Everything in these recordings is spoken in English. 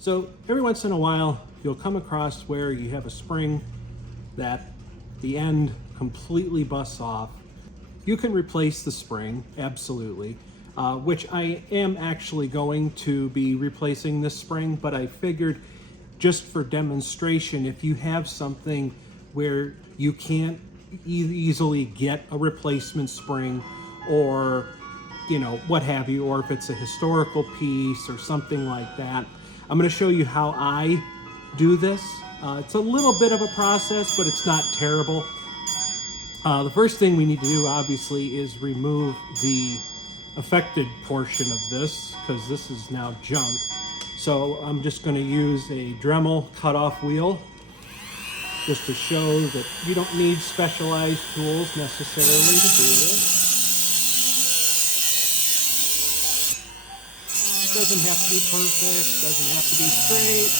So every once in a while, you'll come across where you have a spring that the end completely busts off. You can replace the spring, absolutely, which I am actually going to be replacing this spring, but I figured just for demonstration, if you have something where you can't easily get a replacement spring, or what have you, or if it's a historical piece or something like that, I'm going to show you how I do this. It's a little bit of a process, but it's not terrible. The first thing we need to do, obviously, is remove the affected portion of this, because this is now junk. So I'm just going to use a Dremel cutoff wheel just to show that you don't need specialized tools necessarily to do this. It doesn't have to be perfect, doesn't have to be straight.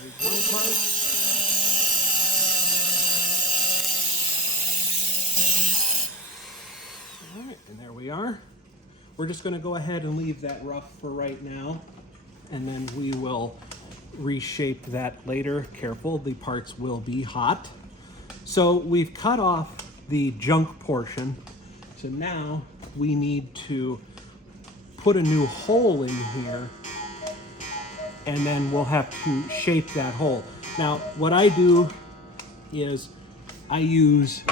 There's one part. All right, and there we are. We're just going to go ahead and leave that rough for right now, and then we will reshape that later. Careful, the parts will be hot. So we've cut off the junk portion, so now we need to put a new hole in here, and then we'll have to shape that hole. Now, what I do is I use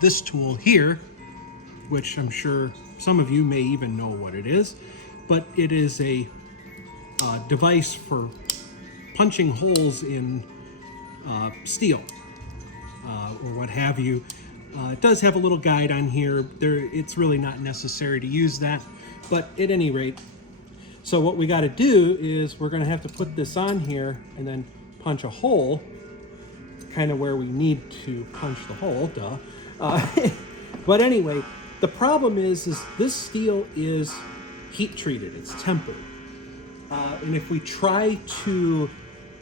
this tool here, which I'm sure some of you may even know what it is, but it is a device for punching holes in steel or what have you. It does have a little guide on here. It's really not necessary to use that, but at any rate, so what we got to do is we're going to have to put this on here and then punch a hole kind of where we need to punch the hole, duh. But anyway, the problem is this steel is heat treated, it's tempered. And if we try to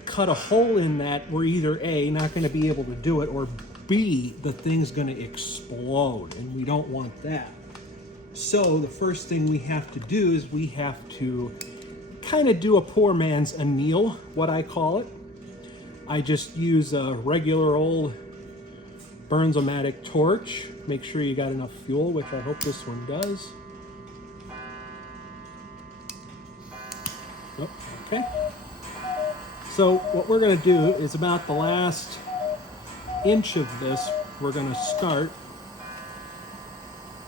cut a hole in that, we're either A, not going to be able to do it, or B, the thing's going to explode, and we don't want that. So the first thing we have to do is we have to kind of do a poor man's anneal, what I call it. I just use a regular old Burns-O-Matic torch. Make sure you got enough fuel, which I hope this one does. Oh, okay. So what we're going to do is about the last inch of this, we're going to start,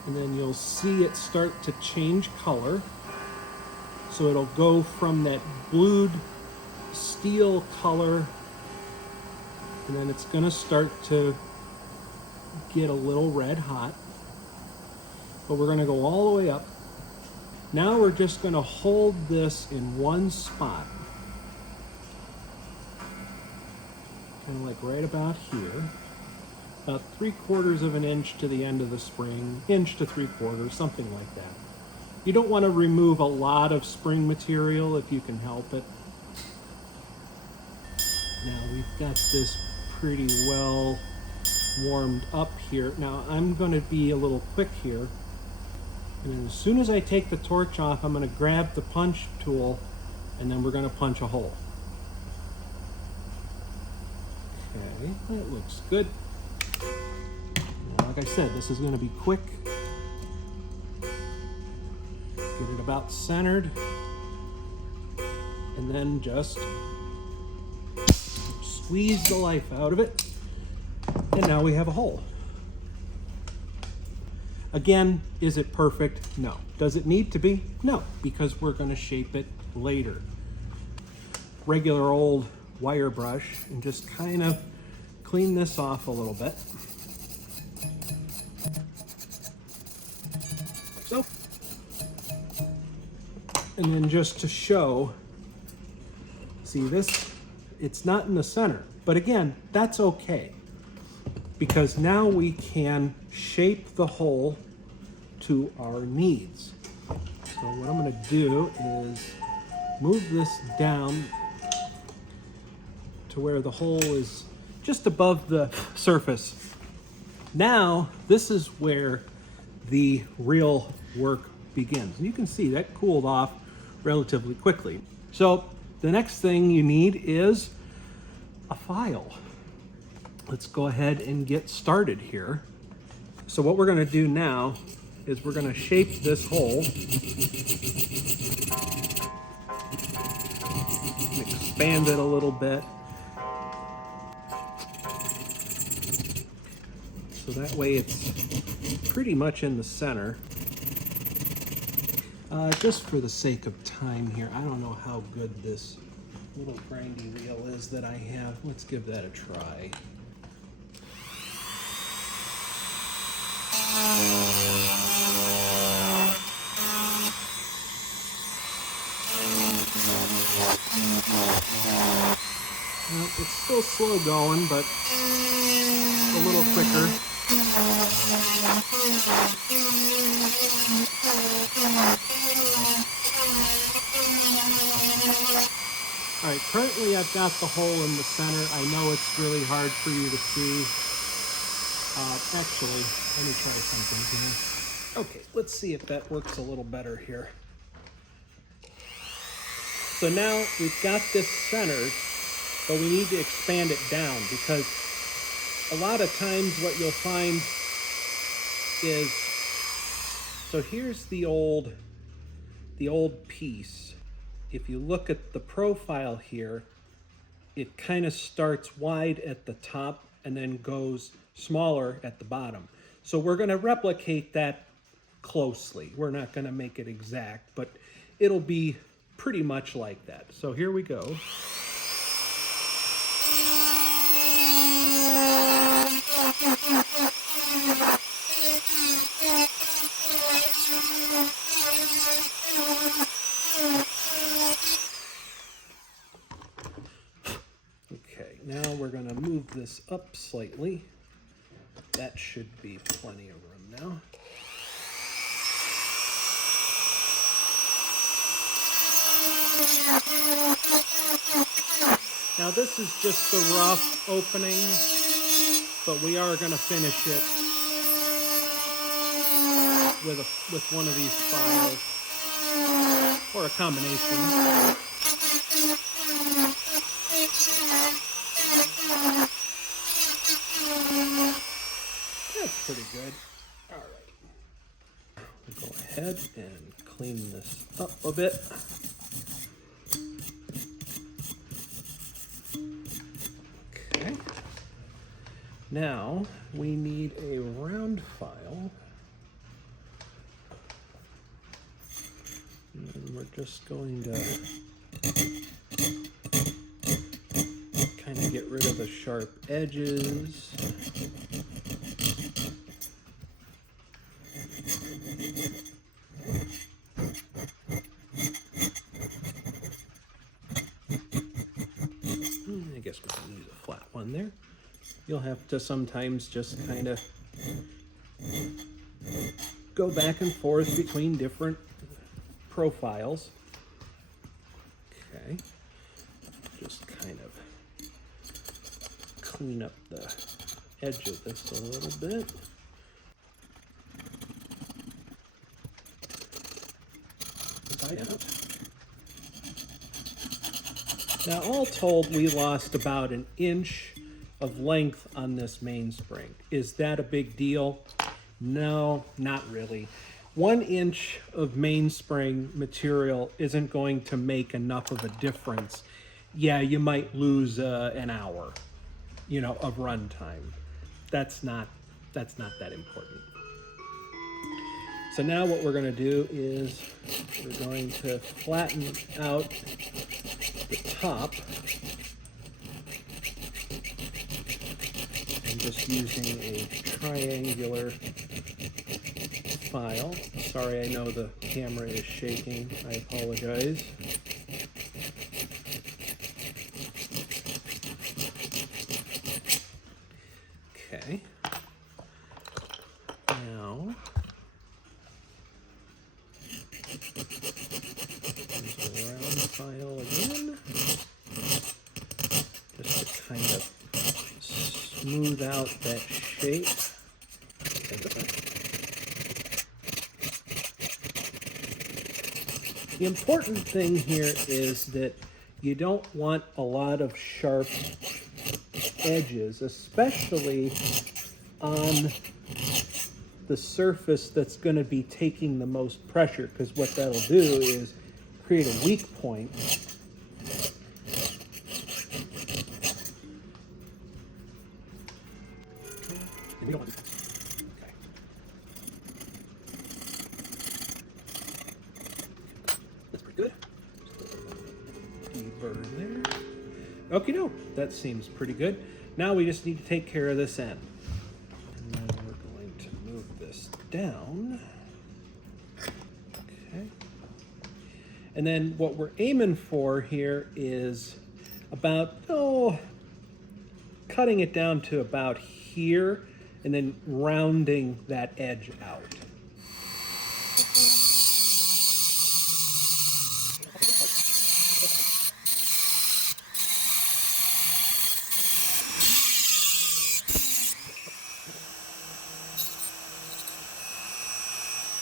and then you'll see it start to change color. So it'll go from that blued steel color, and then it's going to start to get a little red hot. But we're going to go all the way up. Now we're just going to hold this in one spot, kind of like right about here, about 3/4 of an inch to the end of the spring, inch to 3/4, something like that. You don't want to remove a lot of spring material if you can help it. Now we've got this pretty well warmed up here. Now I'm going to be a little quick here, and then as soon as I take the torch off, I'm going to grab the punch tool, and then we're going to punch a hole. Okay, that looks good. Now, like I said, this is going to be quick. Get it about centered, and then just squeeze the life out of it, and now we have a hole. Again, is it perfect? No. Does it need to be? No, because we're going to shape it later. Regular old wire brush, and just kind of clean this off a little bit. Like so. And then just to show, see this? It's not in the center, but again, that's okay, because now we can shape the hole to our needs. So what I'm going to do is move this down to where the hole is just above the surface. Now, this is where the real work begins. And you can see that cooled off relatively quickly. So the next thing you need is a file. Let's go ahead and get started here. So what we're going to do now is we're going to shape this hole, expand it a little bit, so that way it's pretty much in the center. Just for the sake of time here, I don't know how good this little grindy wheel is that I have. Let's give that a try. Well, it's still slow going, but a little quicker. All right, currently I've got the hole in the center. I know it's really hard for you to see. Actually, let me try something here. Okay, let's see if that works a little better here. So now we've got this centered, but we need to expand it down because a lot of times what you'll find is, so here's the old piece. If you look at the profile here, it kind of starts wide at the top and then goes smaller at the bottom. So we're going to replicate that closely. We're not going to make it exact, but it'll be pretty much like that. So here we go. Okay, now we're going to move this up slightly. That should be plenty of room now. Now this is just the rough opening, but we are going to finish it with one of these files, or a combination. That's pretty good. All right. We'll go ahead and clean this up a bit. Okay. Now we need a round file. And we're just going to kind of get rid of the sharp edges. I guess we can use a flat one there. You'll have to sometimes just kind of go back and forth between different profiles. Okay, just kind of clean up the edge of this a little bit. Now, all told, we lost about an inch of length on this mainspring. Is that a big deal? No, not really. 1 inch of mainspring material isn't going to make enough of a difference. Yeah, you might lose an hour, of run time. That's not that important. So now what we're going to do is we're going to flatten out the top. I'm just using a triangular file. Sorry, I know the camera is shaking. I apologize. Okay. Now, there's a round file again, just to kind of smooth out that shape. The important thing here is that you don't want a lot of sharp edges, especially on the surface that's going to be taking the most pressure, because what that'll do is create a weak point. And we don't want to do this. Okay. That's pretty good. Deburr there. Okie doke. That seems pretty good. Now we just need to take care of this end. And then we're going to move this down. Okay. And then what we're aiming for here is about, cutting it down to about here and then rounding that edge out.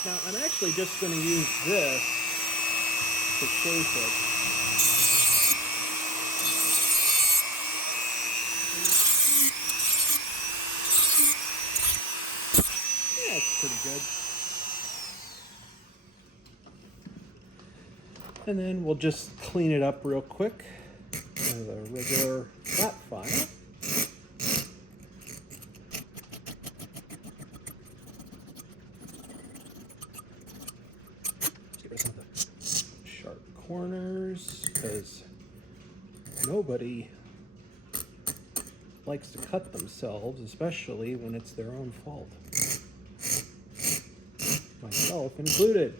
Now I'm actually just going to use this to shape it. Yeah, it's pretty good. And then we'll just clean it up real quick with a regular flat file. Let's get rid of some of the sharp corners, because nobody likes to cut themselves, especially when it's their own fault. Myself included.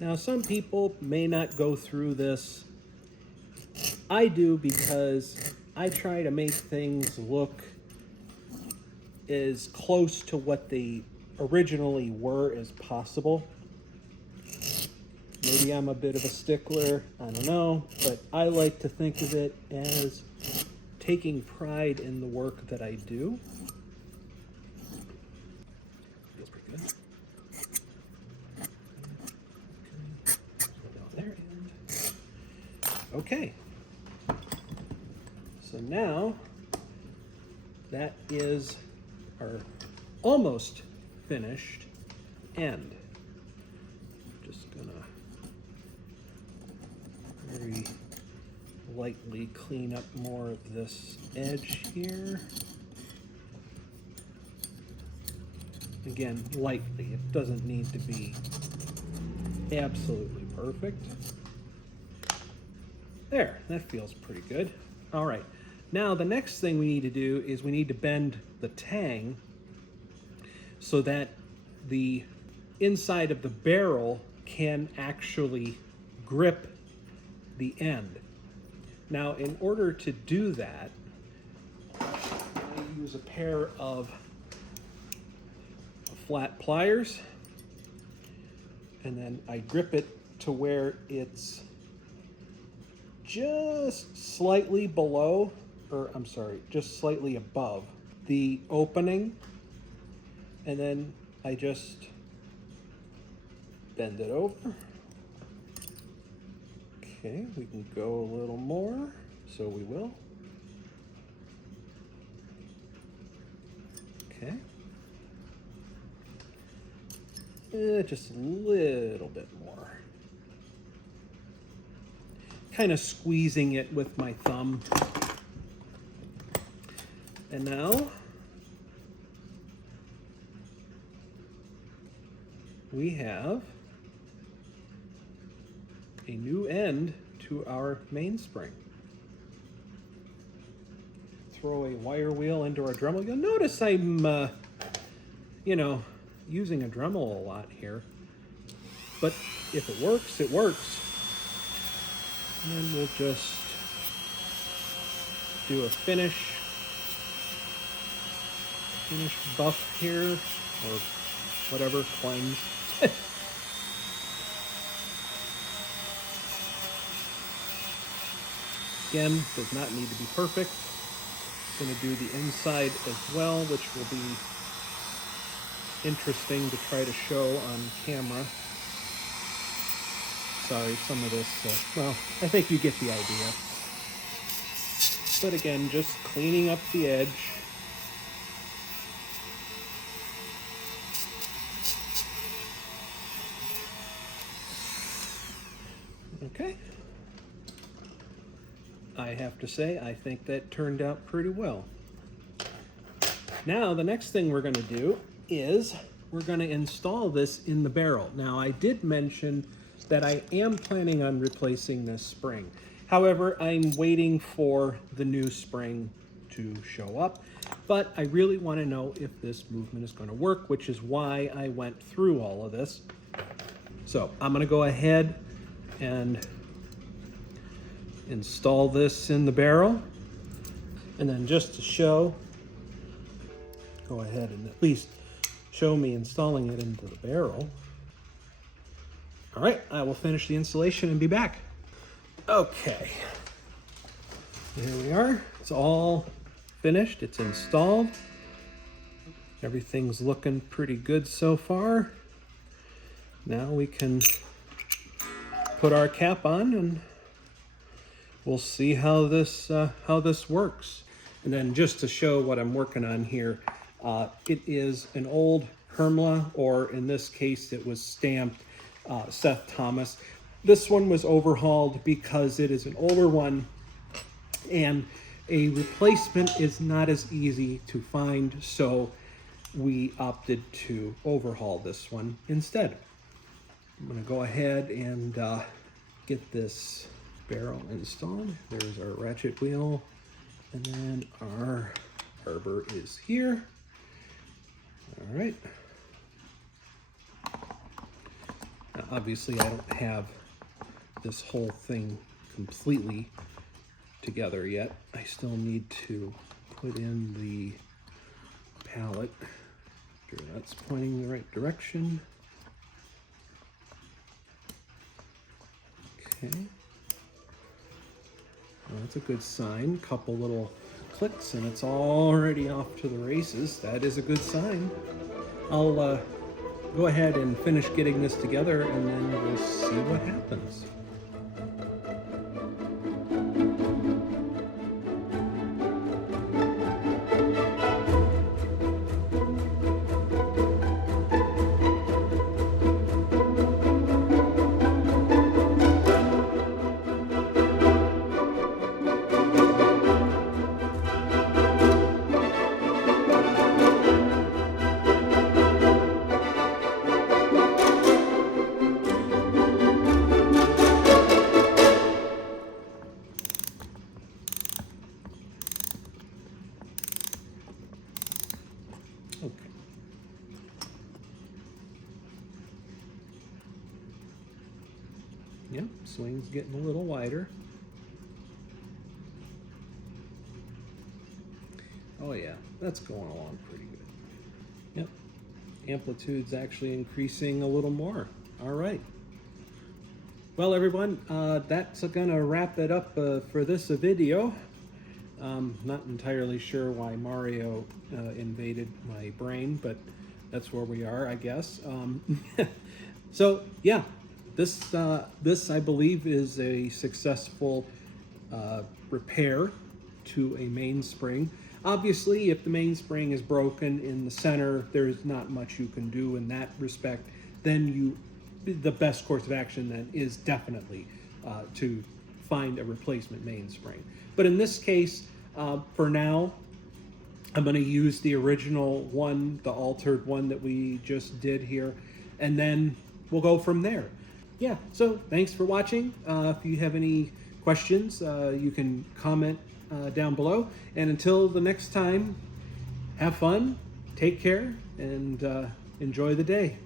Now, some people may not go through this. I do, because I try to make things look as close to what they originally were as possible. Maybe I'm a bit of a stickler, I don't know, but I like to think of it as taking pride in the work that I do. Feels pretty good. There. Okay. So now that is our almost finished end. Just gonna very lightly clean up more of this edge here. Again, lightly. It doesn't need to be absolutely perfect. There, that feels pretty good. All right, now the next thing we need to do is we need to bend the tang so that the inside of the barrel can actually grip the end. Now, in order to do that, I use a pair of flat pliers, and then I grip it to where it's just slightly below, or I'm sorry, just slightly above the opening, and then I just bend it over. Okay, we can go a little more, so we will. Okay. Just a little bit more. Kind of squeezing it with my thumb. And now we have a new end to our mainspring. Throw a wire wheel into our Dremel. You'll notice I'm, using a Dremel a lot here. But if it works, it works. And then we'll just do a finish buff here, or whatever, cleanse. Again, does not need to be perfect. Going to do the inside as well, which will be interesting to try to show on camera. Sorry, some of this, well, I think you get the idea. But again, just cleaning up the edge. Okay. I have to say, I think that turned out pretty well. Now, the next thing we're going to do is we're going to install this in the barrel. Now, I did mention that I am planning on replacing this spring. However, I'm waiting for the new spring to show up, but I really want to know if this movement is going to work, which is why I went through all of this. So I'm going to go ahead and install this in the barrel, and then just to show, go ahead and at least show me installing it into the barrel. All right, I will finish the installation and be back. Okay, here we are. It's all finished, it's installed. Everything's looking pretty good so far. Now we can put our cap on and we'll see how this works. And then just to show what I'm working on here, it is an old Hermla, or in this case it was stamped Seth Thomas. This one was overhauled because it is an older one and a replacement is not as easy to find, so we opted to overhaul this one instead. I'm going to go ahead and get this barrel installed. There's our ratchet wheel, and then our arbor is here. All right. Now, obviously, I don't have this whole thing completely together yet. I still need to put in the pallet. Sure that's pointing in the right direction. Okay. Well, that's a good sign. Couple little clicks and it's already off to the races. That is a good sign. I'll go ahead and finish getting this together and then we'll see what happens. Okay. Yep, swing's getting a little wider. Oh yeah, that's going along pretty good. Yep, amplitude's actually increasing a little more. All right. Well, everyone, that's gonna wrap it up for this video. Not entirely sure why Mario invaded my brain, but that's where we are, I guess. So yeah, this I believe is a successful repair to a mainspring. Obviously, if the mainspring is broken in the center, there's not much you can do in that respect. Then the best course of action then is definitely to find a replacement mainspring. But in this case, for now, I'm going to use the original one, the altered one that we just did here, and then we'll go from there. Yeah, so thanks for watching. If you have any questions, you can comment down below. And until the next time, have fun, take care, and enjoy the day.